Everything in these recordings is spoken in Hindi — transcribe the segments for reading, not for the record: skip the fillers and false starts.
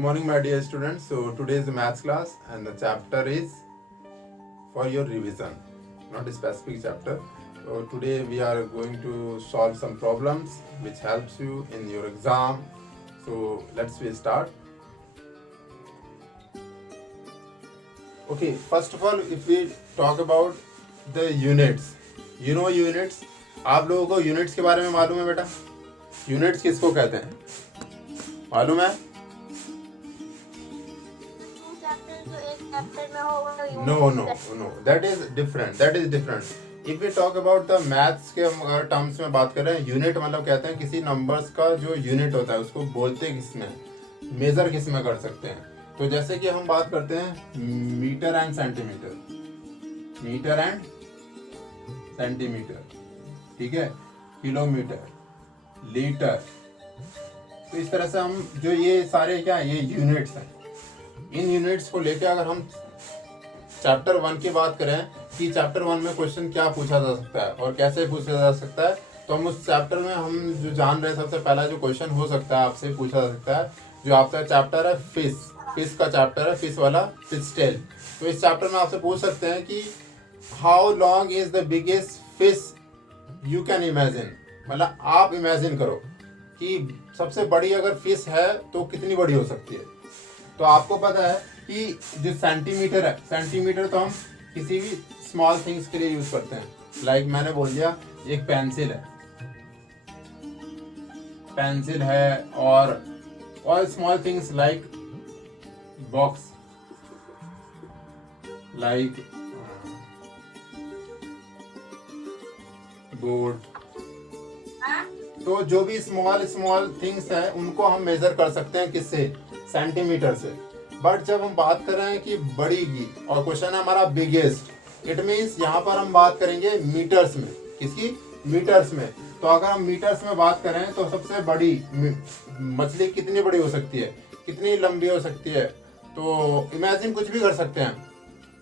morning, my dear students. So today is the maths class, and the chapter is for your revision, not a specific chapter. So today we are going to solve some problems which helps you in your exam. So let's start. Okay, first of all, if we talk about the units, you know units. आप लोगों को यूनिट्स के बारे में मालूम है बेटा? यूनिट्स किसको कहते हैं मालूम है? No. That is different. If we talk about the maths के अगर टर्म्स में बात करें, यूनिट मतलब कहते हैं किसी नंबर्स का जो यूनिट होता है उसको बोलते किसमें, मेजर किसमें कर सकते हैं. तो जैसे कि हम बात करते हैं मीटर एंड सेंटीमीटर, ठीक है, किलोमीटर, लीटर. तो इस तरह से हम जो ये सारे क्या है, ये यूनिट्स हैं. इन यूनिट्स को लेकर अगर हम चैप्टर 1 की बात करें कि चैप्टर 1 में क्वेश्चन क्या पूछा जा सकता है और कैसे पूछा जा सकता है, तो हम उस चैप्टर में हम जो जान रहे हैं सबसे पहला जो क्वेश्चन हो सकता है आपसे पूछा जा सकता है, जो आपका चैप्टर है फिश का चैप्टर है, फिश वाला फिश टेल. तो इस चैप्टर में आपसे पूछ सकते हैं कि how long is the biggest fish you can imagine. मतलब आप इमेजिन करो कि सबसे बड़ी अगर फिश है तो कितनी बड़ी हो सकती है. तो आपको पता है कि जो सेंटीमीटर है, सेंटीमीटर तो हम किसी भी स्मॉल थिंग्स के लिए यूज करते हैं. लाइक मैंने बोल दिया एक पेंसिल है और small things like box, like board. तो जो भी स्मॉल थिंग्स है उनको हम मेजर कर सकते हैं किससे, सेंटीमीटर से. बट जब हम बात कर रहे हैं कि बड़ी की और क्वेश्चन है हमारा बिगेस्ट, इट मीन्स यहाँ पर हम बात करेंगे मीटर्स में. किसकी, मीटर्स में. तो अगर हम मीटर्स में बात करें तो सबसे बड़ी मछली कितनी बड़ी हो सकती है, कितनी लंबी हो सकती है. तो इमेजिन कुछ भी कर सकते हैं.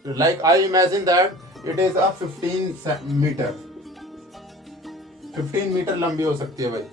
Like I imagine that it is a 15 metre लंबी हो सकती है भाई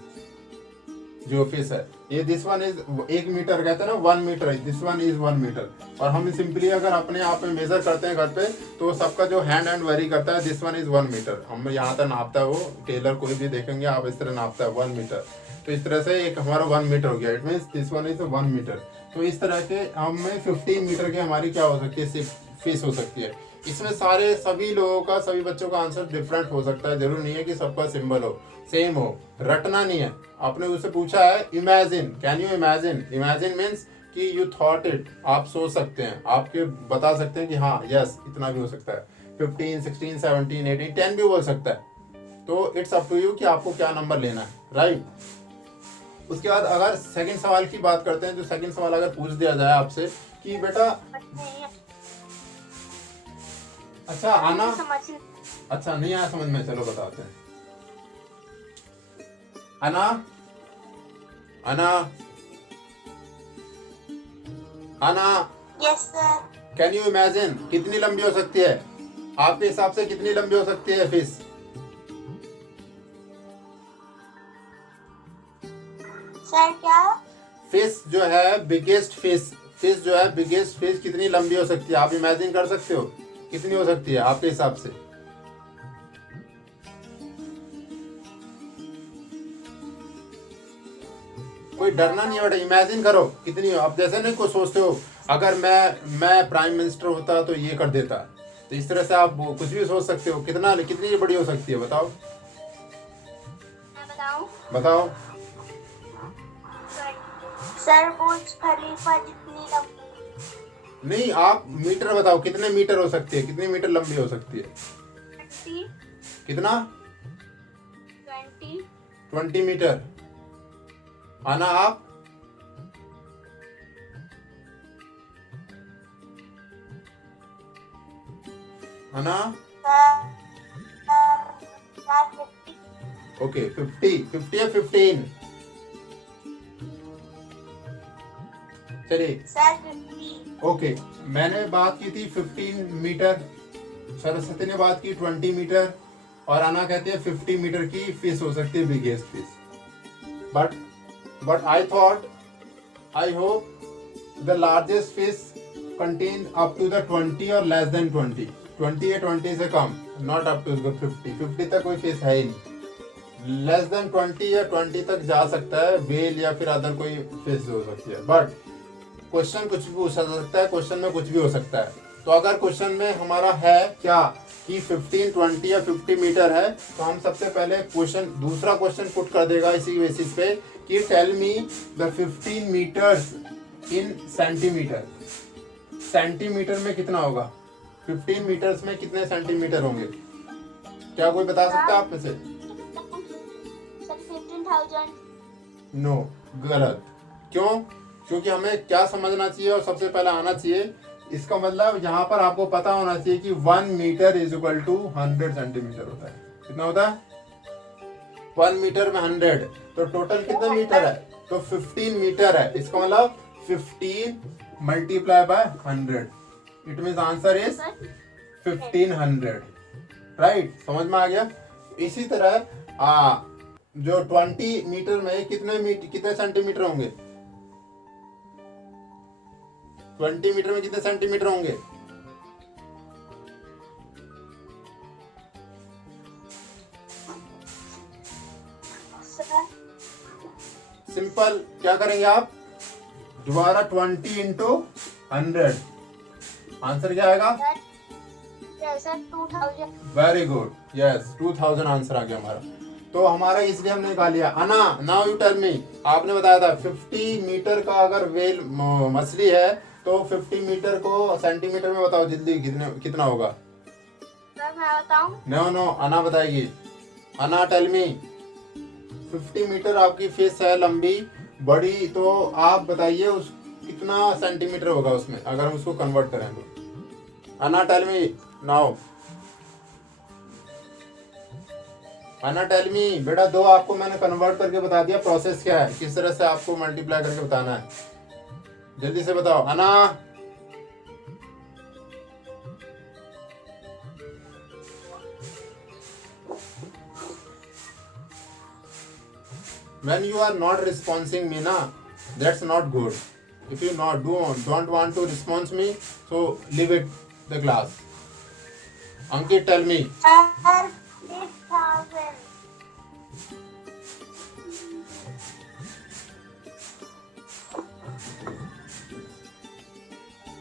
जो फिश है. ये दिस वन इज 1 मीटर कहते हैं ना, 1 metre, this one is 1 metre. और हम सिंपली अगर अपने आप में मेजर करते हैं घर पे तो सबका जो हैंड वेरी करता है, दिस वन इज 1 मीटर. हम यहाँ तक नापता है वो टेलर कोई भी देखेंगे आप इस तरह नापता है 1 मीटर. तो इस तरह से एक हमारा 1 मीटर हो गया. It means this one is 1 metre. तो इस तरह के हमें 15 मीटर की हमारी क्या हो सकती है, फिश हो सकती है. इसमें सभी लोगों का, सभी बच्चों का आंसर डिफरेंट हो सकता है. जरूर नहीं है कि सबका सिंबल हो, सेम हो. रटना नहीं है. आपने उससे पूछा है imagine, can you imagine. Imagine means कि यू थॉट इट, आप सोच सकते हैं, आपके बता सकते हैं कि हाँ यस इतना भी हो सकता है. 15, 16, 17, 18, 10 भी बोल सकता है. तो इट्स अप टू यू कि आपको क्या नंबर लेना है, राइट. उसके बाद अगर सेकंड सवाल की बात करते हैं, जो सेकंड सवाल अगर पूछ दिया जाए आपसे कि बेटा अच्छा आना, अच्छा नहीं आया समझ में, चलो बताते हैं. आना yes sir. Can you imagine कितनी लंबी हो सकती है, आपके हिसाब से कितनी लंबी हो सकती है फिश. सर क्या, फिश जो है बिगेस्ट फिश जो है बिगेस्ट फिश कितनी लंबी हो सकती है, आप इमेजिन कर सकते हो कितनी हो सकती है आपके हिसाब से. कोई डरना नहीं है बेटा, इमेजिन करो कितनी हो. अब जैसे नहीं कुछ सोचते हो अगर मैं प्राइम मिनिस्टर होता तो ये कर देता, तो इस तरह से आप कुछ भी सोच सकते हो. कितनी बड़ी हो सकती है बताओ. मैं बताओ. सर बुर्ज खलीफा जितनी लंबी. नहीं, आप मीटर बताओ, कितने मीटर हो सकती है, कितनी मीटर लंबी हो सकती है. 20. कितना, 20 मीटर. आना आप, आना. ओके 50 या 15. चलिए सर 50. ओके. मैंने बात की थी 15 मीटर, सरस्वती ने बात की 20 मीटर, और आना कहते हैं 50 मीटर की फिश हो सकती है, biggest fish. But I thought, I hope the largest fish contain up to the 20 और लेस देन 20, 20 या 20 से कम, नॉट अप टू 50, 50 तक कोई फिश है ही नहीं, लेस देन 20 या 20 तक जा सकता है वेल या फिर अदर कोई फिश हो सकती है। बट क्वेश्चन कुछ भी पूछा जा सकता है, क्वेश्चन में कुछ भी हो सकता है। तो अगर क्वेश्चन में हमारा है क्या कि 15, 20 या 50 मीटर है, तो हम सबसे पहले क्वेश्चन दूसरा क्वेश्चन पुट कर देगा इसी बेसिस पे कि tell me the 15 metres in centimetre. Centimetre में कितना होगा, 15 मीटर्स में कितने सेंटीमीटर होंगे? क्या कोई बता सकता है आप में से? सर 15,000। नो, गलत। क्यों? क्योंकि हमें क्या समझना चाहिए और सबसे पहले आना चाहिए, इसका मतलब यहाँ पर आपको पता होना चाहिए कि 1 metre is equal to 100 centimetre होता है। कितना होता है? 1 मीटर में 100, तो टोटल कितना मीटर है? तो 15 मीटर है। इसका मतलब 15 multiply by 100, it means answer is 1500। Right, समझ में आ गया? इसी तरह जो 20 मीटर में कितने सेंटीमीटर होंगे? 20 मीटर में कितने सेंटीमीटर होंगे? सिंपल, क्या करेंगे आप? दोबारा 20 इंटू 100, आंसर क्या आएगा? Sir 2000। Very good, yes 2000 answer आ गया हमारा। तो हमारा इसलिए हमने निकाल लिया। अना, नाउ यू टेल मी, आपने बताया था 50 मीटर का अगर वेल मछली है तो 50 मीटर को सेंटीमीटर में बताओ जल्दी, कितना होगा? सर मैं बताऊं? नो, अना बताएगी। अना टेल मी, 50 मीटर आपकी फिश है लंबी बड़ी, तो आप बताइए उस कितना सेंटीमीटर होगा उसमें अगर हम उसको कन्वर्ट करें तो। अना टेल मी नाउ, अना टेल मी। बेटा दो आपको मैंने कन्वर्ट करके बता दिया, प्रोसेस क्या है, किस तरह से आपको मल्टीप्लाई करके बताना है, जल्दी से बताओ अना। When you are not responding me na, that's not good. If you don't want to respond me, so leave it the class. Ankit, tell me. Sir 8,000।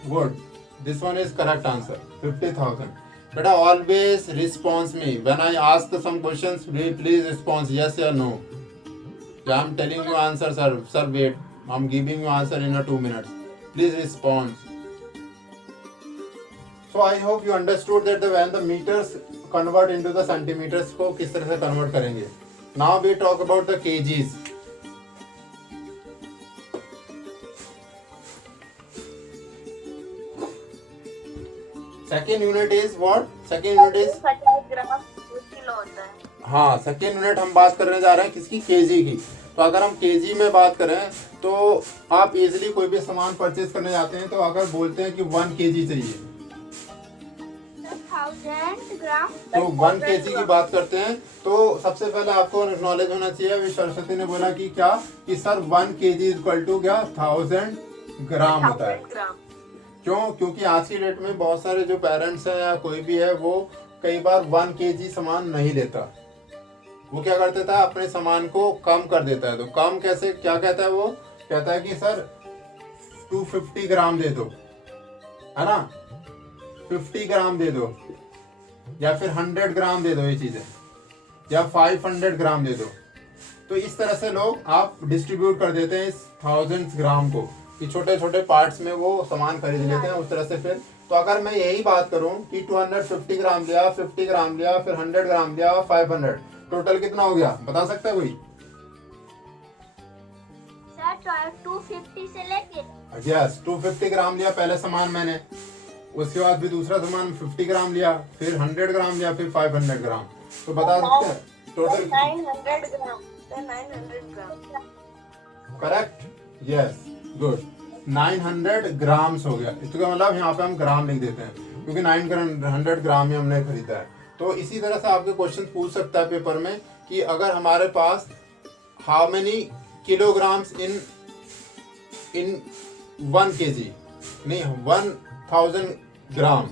Good. This one is correct answer. 50,000. Beta, always respond me. When I ask some questions, please respond yes or no. Yeah, I'm telling you answer, sir. Sir, wait. I'm giving you answer in 2 minutes. Please respond. So I hope you understood that when the meters convert into the centimeters को किस तरह से convert करेंगे. Now we talk about the kgs. Second unit is what? Second unit is 50 gram 2 kilo होता है। हाँ, सेकेंड यूनिट हम बात करने जा रहे हैं किसकी? केजी की। तो अगर हम केजी में बात करें तो आप इजीली कोई भी सामान परचेज करने जाते हैं तो अगर बोलते हैं कि 1 केजी चाहिए 1000 ग्राम, तो 1 केजी की बात करते हैं तो सबसे पहले आपको नॉलेज होना चाहिए। अभी सरस्वती ने बोला कि क्या कि सर 1 केजी इक्वल टू क्या 1000 ग्राम होता है। क्यों? क्योंकि आज की डेट में बहुत सारे जो पेरेंट्स हैं या कोई भी है वो कई बार 1 केजी सामान नहीं लेता, वो क्या कर देता है अपने सामान को कम कर देता है। तो कम कैसे, क्या कहता है वो? कहता है कि सर 250 ग्राम दे दो, है ना, 50 ग्राम दे दो या फिर 100 ग्राम दे दो ये चीजें, या 500 ग्राम दे दो। तो इस तरह से लोग आप डिस्ट्रीब्यूट कर देते हैं इस 1000 ग्राम को कि छोटे छोटे पार्ट्स में वो सामान खरीद लेते हैं उस तरह से। फिर तो अगर मैं यही बात करूं कि 250 ग्राम लिया, 50 ग्राम लिया, फिर 100 ग्राम लिया, 500, टोटल कितना हो गया बता सकता है कोई? सर 250 से लेके यस 250 ग्राम लिया पहले सामान मैंने, उसके बाद भी दूसरा सामान 50 ग्राम लिया, फिर 100 ग्राम लिया, फिर 500 ग्राम। तो बता सकते हैं टोटल 900 ग्राम। सर 900 ग्राम करेक्ट? यस गुड, 900 ग्राम्स हो गया। इसका मतलब यहाँ पे हम ग्राम लिख देते हैं क्योंकि 900 ग्राम ही हमने खरीदा है। तो इसी तरह से आपके क्वेश्चन पूछ सकता है पेपर में कि अगर हमारे पास how many kilograms in 1 kg, नहीं 1000 gram,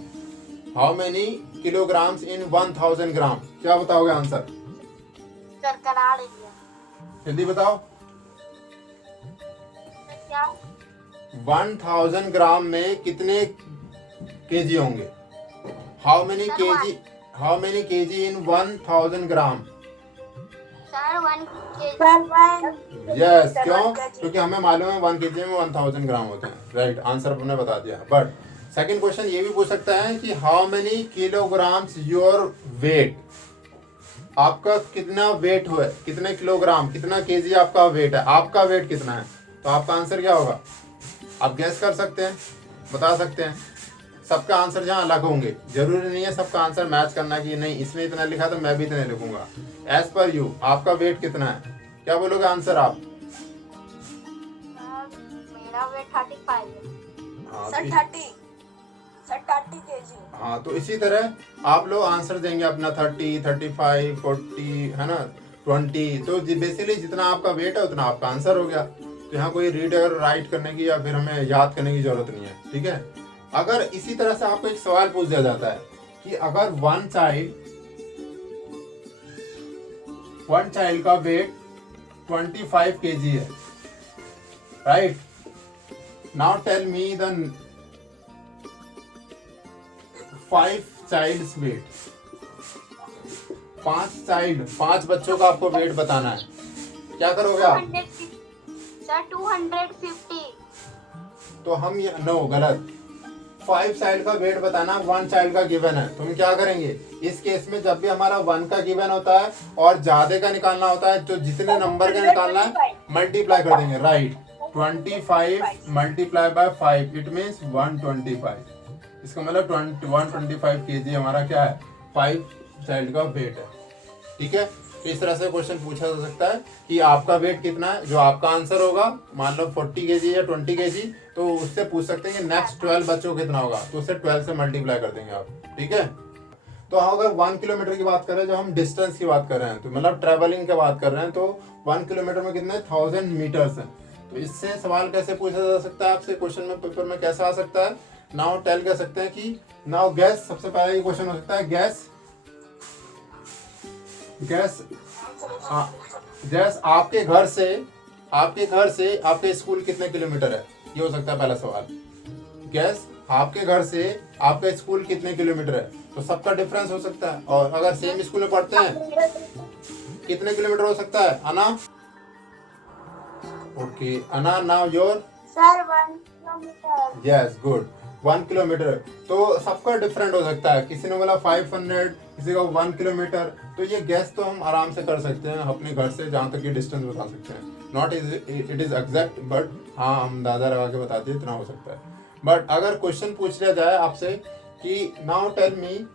how many kilograms in 1000 gram, क्या बताओगे आंसर? सर करा लीजिए। जल्दी बताओ। क्या? 1000 ग्राम में कितने केजी होंगे? How many KG, how many KG in 1000 gram? Sir 1 kg। Yes, क्यों? क्योंकि हमें मालूम है 1 केजी में 1000 ग्राम होते हैं। राइट, आंसर हमने बता दिया। बट सेकंड क्वेश्चन ये भी पूछ सकता है कि how many kilograms your weight, आपका कितना वेट हुआ, कितने किलोग्राम, कितना केजी आपका वेट है, आपका वेट कितना है? तो आपका आंसर क्या होगा? आप गैस कर सकते हैं, बता सकते हैं। सबका आंसर जहाँ अलग होंगे, जरूरी नहीं है सबका आंसर मैच करना कि नहीं इसने इतना लिखा तो मैं भी इतने लिखूंगा। एज पर यू, आपका वेट कितना है? क्या बोलोगे आंसर आप? मेरा वेट 35 है। हाँ, सर 30 kg। हाँ, तो इसी तरह आप लोग आंसर देंगे अपना 30, 35, 40, है ना, 20। तो बेसिकली जितना आपका वेट है उतना आपका आंसर हो गया। तो यहाँ कोई रीड और राइट करने की या फिर हमें याद करने की जरूरत नहीं है, ठीक है। अगर इसी तरह से आपको एक सवाल पूछ दिया जाता है कि अगर वन चाइल्ड का वेट 25 kg है, right, now tell me the 5 child's weight. 5 बच्चों का आपको वेट बताना है, क्या करोगे आप? 250 सर 250। तो हम ये नो, गलत। 5 चाइल्ड का वेट बताना, 1 चाइल्ड का गिवन है, तो हम क्या करेंगे इस केस में? जब भी हमारा 1 का गिवन होता है और ज्यादा का निकालना होता है, तो जितने नंबर का निकालना है मल्टीप्लाई कर देंगे। Right, 25 multiply by 5, it means 125। इसका मतलब 125 kg हमारा क्या है? 5 चाइल्ड का वेट है, ठीक है। इस तरह से क्वेश्चन पूछा जा सकता है कि आपका वेट कितना है। जो आपका आंसर होगा, मान लो 40 kg या 20 kg, तो उससे पूछ सकते हैं कि नेक्स्ट 12 बच्चों कितना होगा, तो उससे 12 से मल्टीप्लाई कर देंगे आप, ठीक है। तो अगर 1 किलोमीटर की बात करें, जो हम डिस्टेंस की बात कर रहे हैं, तो मतलब ट्रेवलिंग की बात कर रहे हैं, तो 1 किलोमीटर में कितने 1000 मीटर्स है। तो इससे सवाल कैसे पूछा जा सकता है आपसे, क्वेश्चन में पेपर में कैसा आ सकता है? नाउ टेल कह सकते हैं कि नाउ गैस, सबसे पहले ये क्वेश्चन हो सकता है गैस गैस आपके घर से आपके स्कूल कितने किलोमीटर है, ये हो सकता है पहला सवाल। गैस आपके घर से आपका स्कूल कितने किलोमीटर है, तो सबका डिफरेंस हो सकता है। और अगर सेम स्कूल में पढ़ते हैं, कितने किलोमीटर हो सकता है? अना, ओके अना, now your. Sir 1 kilometre. Yes, good, 1 kilometre. तो सबका डिफरेंट हो सकता है, किसी ने बोला 500, किसी का 1 किलोमीटर। तो ये गैस तो हम आराम से कर सकते हैं अपने घर से, जहाँ तक ये डिस्टेंस बता सकते हैं। Not it is exact, but हाँ हम अंदाजा लगा के बताते हैं इतना हो सकता है। बट अगर क्वेश्चन पूछ लिया जाए आपसे कि नाउ टेल मी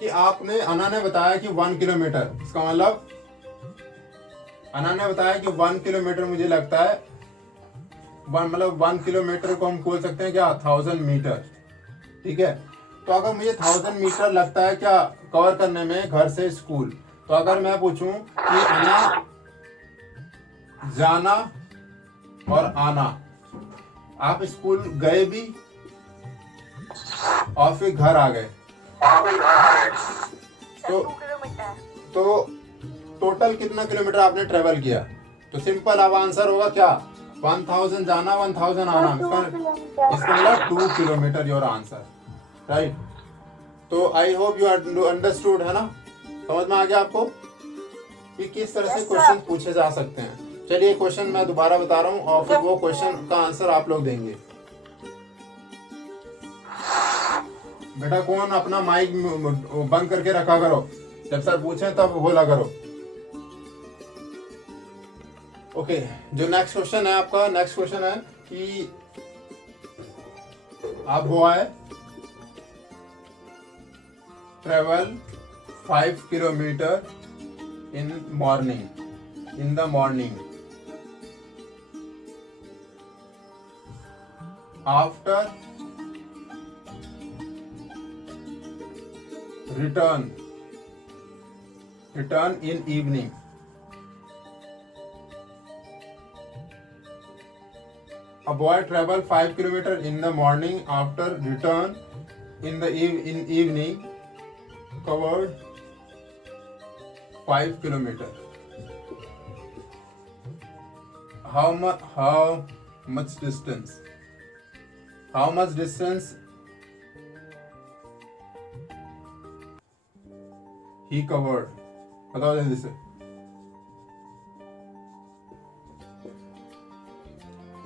कि आपने, अना ने बताया कि 1 किलोमीटर, इसका मतलब अना ने बताया कि 1 किलोमीटर मुझे लगता है, मतलब 1 किलोमीटर को हम बोल सकते हैं क्या 1000 मीटर, ठीक है। तो अगर मुझे 1000 मीटर लगता है क्या कवर करने में घर से स्कूल, तो अगर मैं पूछूं कि अना जाना और आना, आप स्कूल गए भी और फिर घर आ गए, तो 2 किलोमीटर। तो टोटल कितना किलोमीटर आपने ट्रेवल किया? तो सिंपल अब आंसर होगा क्या 1000 जाना 1000 आना, इसका मतलब 2 किलोमीटर योर आंसर, राइट। तो आई होप यू अंडरस्टूड, है ना, समझ में आ गया आपको कि किस तरह से क्वेश्चन पूछे जा सकते हैं। चलिए क्वेश्चन मैं दोबारा बता रहा हूँ और फिर वो क्वेश्चन का आंसर आप लोग देंगे। बेटा कौन अपना माइक बंद करके रखा करो, जब सर पूछे तब बोला करो। ओके, जो नेक्स्ट क्वेश्चन है आपका, नेक्स्ट क्वेश्चन है कि आप हुआ है travel 5 kilometre in the morning after return in evening, boy travel 5 kilometre in the morning after return in the in evening covered 5 kilometre. How much distance? How much distance he covered? बताओ जल्दी से.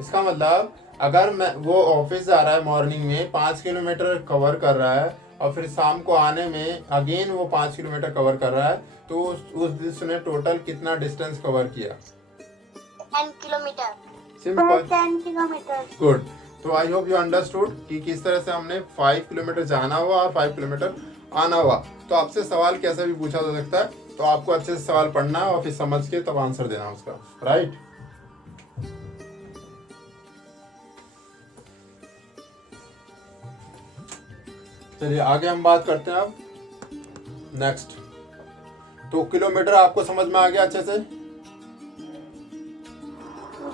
इसका मतलब अगर मैं वो ऑफिस जा रहा है मॉर्निंग में 5 किलोमीटर कवर कर रहा है और फिर शाम को आने में अगेन वो 5 किलोमीटर कवर कर रहा है, तो उस दिन उसने टोटल कितना डिस्टेंस कवर किया? 10 किलोमीटर. सिंपल. 10 किलोमीटर. गुड. तो आई होप यू अंडरस्टूड कि किस तरह से हमने 5 किलोमीटर जाना हुआ और 5 किलोमीटर आना हुआ. तो आपसे सवाल कैसे भी पूछा जा सकता है, तो आपको अच्छे से सवाल पढ़ना है और फिर समझ के तब आंसर देना उसका. राइट. चलिए आगे हम बात करते हैं अब नेक्स्ट. तो किलोमीटर आपको समझ में आ गया अच्छे से?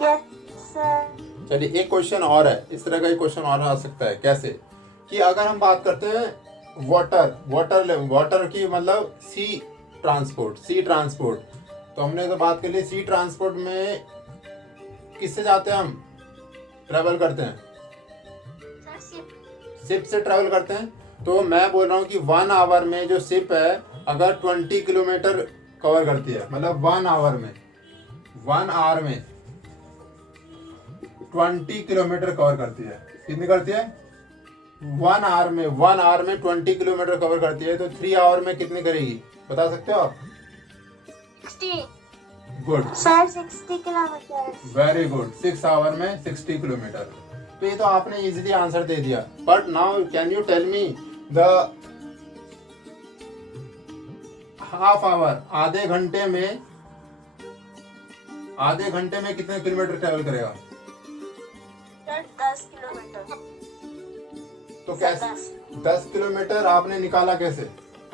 Yes sir. चलिए एक क्वेश्चन और है, इस तरह का एक क्वेश्चन और आ सकता है. कैसे कि अगर हम बात करते हैं वाटर की मतलब सी ट्रांसपोर्ट. तो हमने तो बात कर ली सी ट्रांसपोर्ट में किससे जाते हैं, हम ट्रेवल करते हैं शिप से ट्रेवल करते हैं. तो मैं बोल रहा हूँ कि 1 आवर में जो शिप है अगर 20 किलोमीटर कवर करती है, मतलब 1 आवर में 20 किलोमीटर कवर करती है. कितनी करती है? 1 आवर में 20 किलोमीटर कवर करती है. तो 3 आवर में कितनी करेगी, बता सकते हो आप? 60. Good sir 60 kilometre. Very good. 6 hour में 60 किलोमीटर. तो ये तो आपने इजीली आंसर दे दिया. But now can you tell me the half hour, आधे घंटे में कितने किलोमीटर ट्रेवल करेगा? 10 किलोमीटर. तो कैसे 10 किलोमीटर आपने निकाला, कैसे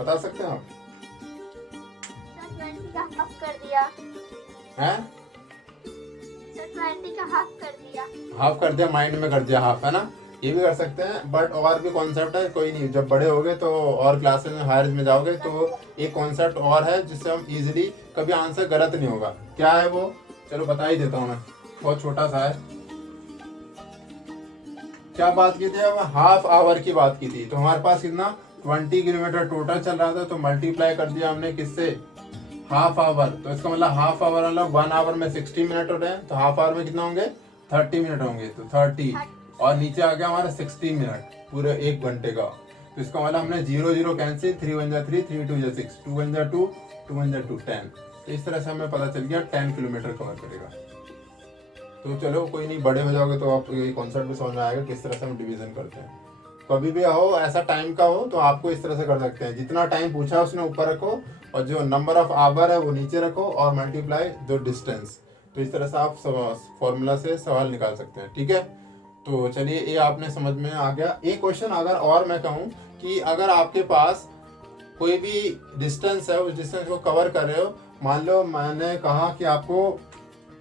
बता सकते हैं आप? 20 का हाफ कर दिया. हैं? 20 का हाफ कर दिया. हाफ कर दिया, माइंड में कर दिया हाफ, है ना? ये भी कर सकते हैं. बट और भी कॉन्सेप्ट है, कोई नहीं, जब बड़े होगे तो और क्लासेस में हायर में जाओगे तो एक कॉन्सेप्ट और है जिससे हम इजीली कभी आंसर गलत नहीं होगा. क्या है वो? चलो बता ही देता हूँ मैं, बहुत छोटा सा है. क्या बात की थी? अब हाफ आवर की बात की थी. तो हमारे पास कितना 20 किलोमीटर टोटल चल रहा था, तो मल्टीप्लाई कर दिया हमने किससे? Half hour. तो इसका मतलब हाफ आवर मतलब 1 आवर में 60 मिनट हो रहे हैं, तो हाफ आवर में कितना होंगे? 30 मिनट होंगे. तो 30 और नीचे आ गया हमारा 60 मिनट पूरे 1 घंटे का. तो इसका मतलब हमने 0 0 कैंसिल, 3 1 जा 3, 3 2 जा 6, 2 1 जा 2, 2 1 जा 2, 10. तो इस तरह से हमें पता चल गया 10 किलोमीटर कवर करेगा. तो चलो कोई नहीं, बड़े हो जाओगे तो आप ये कॉन्सेप्ट भी समझ में आएगा किस तरह से हम डिवीजन करते हैं. कभी भी हो ऐसा टाइम का हो तो आपको इस तरह से कर सकते हैं. जितना टाइम पूछा है उसने ऊपर रखो और जो नंबर ऑफ आवर है वो नीचे रखो और मल्टीप्लाई द डिस्टेंस. तो इस तरह से आप फॉर्मूला से सवाल निकाल सकते हैं. ठीक है. तो चलिए ये आपने समझ में आ गया. एक क्वेश्चन अगर और मैं कहूँ कि अगर आपके पास कोई भी डिस्टेंस है, उस डिस्टेंस को कवर कर रहे हो, मान लो मैंने कहा कि आपको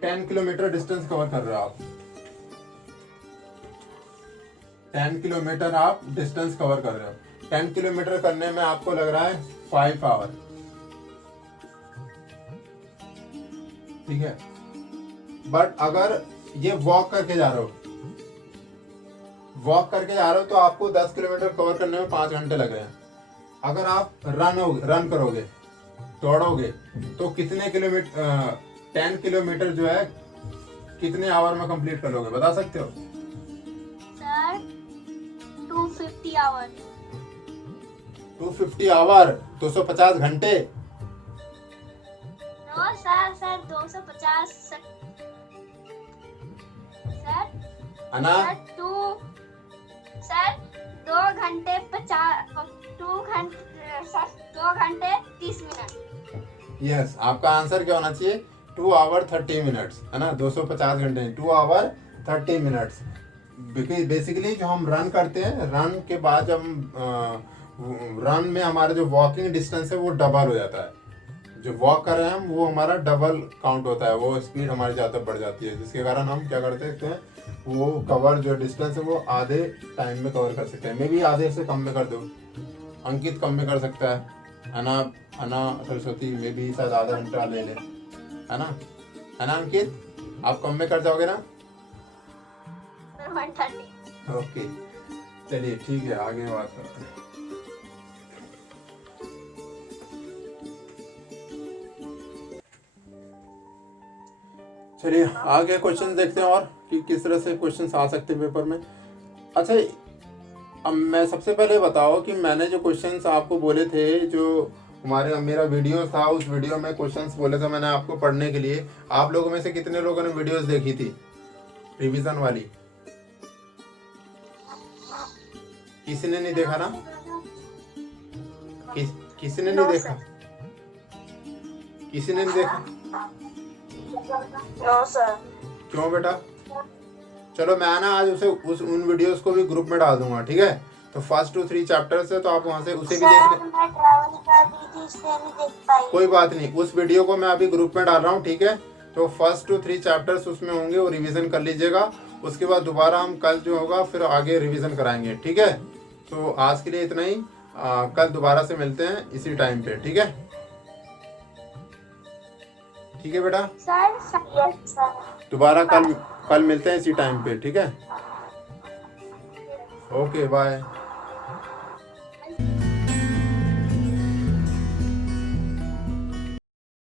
10 किलोमीटर डिस्टेंस कवर कर रहे हो आप, 10 किलोमीटर आप डिस्टेंस कवर कर रहे हो. 10 किलोमीटर करने में आपको लग रहा है 5 आवर. ठीक है. बट अगर ये वॉक करके जा रहे हो तो आपको 10 किलोमीटर कवर करने में 5 घंटे लग रहे हैं. अगर आप रन करोगे, दौड़ोगे, तो कितने किलोमीटर 10 किलोमीटर जो है कितने आवर में कंप्लीट कर लोगे, बता सकते हो? Sir 250 hour. 250 आवर 250 घंटे. No sir 250. सर अना सर 2 घंटे 30 मिनट. यस, आपका आंसर क्या होना चाहिए? 2 आवर 30 मिनट्स, है ना? 250 घंटे 2 आवर 30 मिनट्स. बेसिकली जो हम रन करते हैं, रन के बाद जब रन में हमारा जो वॉकिंग डिस्टेंस है वो डबल हो जाता है. जो वॉक कर रहे हैं हम वो हमारा डबल काउंट होता है, वो स्पीड हमारी ज़्यादा बढ़ जाती है, जिसके कारण हम क्या करते हैं वो कवर जो डिस्टेंस है वो आधे टाइम में कवर कर सकते हैं। मे भी आधे से कम में कर दो। अंकित कम में कर सकता है। अना सरस्वती में भी शायद आधा घंटा ले ले, है ना अंकित? आप कम में कर जाओगे ना? 130। ओके चलिए ठीक है, आगे बात करते हैं। चलिए आगे क्वेश्चन देखते हैं और कि किस तरह से क्वेश्चन आ सकते हैं पेपर में। अच्छा, अब मैं सबसे पहले बताओ कि मैंने जो क्वेश्चंस आपको बोले थे, जो मेरा वीडियो था, उस वीडियो में क्वेश्चंस बोले थे मैंने आपको पढ़ने के लिए। आप लोगों में से कितने लोगों ने वीडियोस देखी थी रिवीजन वाली? किसी ने नहीं देखा ना? किसी ने नहीं देखा? किसी ने नहीं देखा? No sir. क्यों बेटा? चलो मैं ना आज उन वीडियोस को भी ग्रुप में डाल दूंगा, ठीक है? तो फर्स्ट 2-3 चैप्टर्स है, तो आप वहां से उसे भी देख ले। मैं ट्रैवल कर रही थी इसलिए नहीं देख पाई। कोई बात नहीं, उस वीडियो को मैं अभी ग्रुप में डाल रहा हूँ, ठीक है? तो फर्स्ट 2-3 चैप्टर्स उसमें होंगे, वो रिवीजन कर लीजिएगा। उसके बाद दोबारा हम कल जो होगा फिर आगे रिवीजन कराएंगे, ठीक है? तो आज के लिए इतना ही। कल दोबारा से मिलते हैं इसी टाइम पे, ठीक है? ठीक है बेटा, सर दोबारा कल मिलते हैं इसी टाइम पे, ठीक है? Okay bye.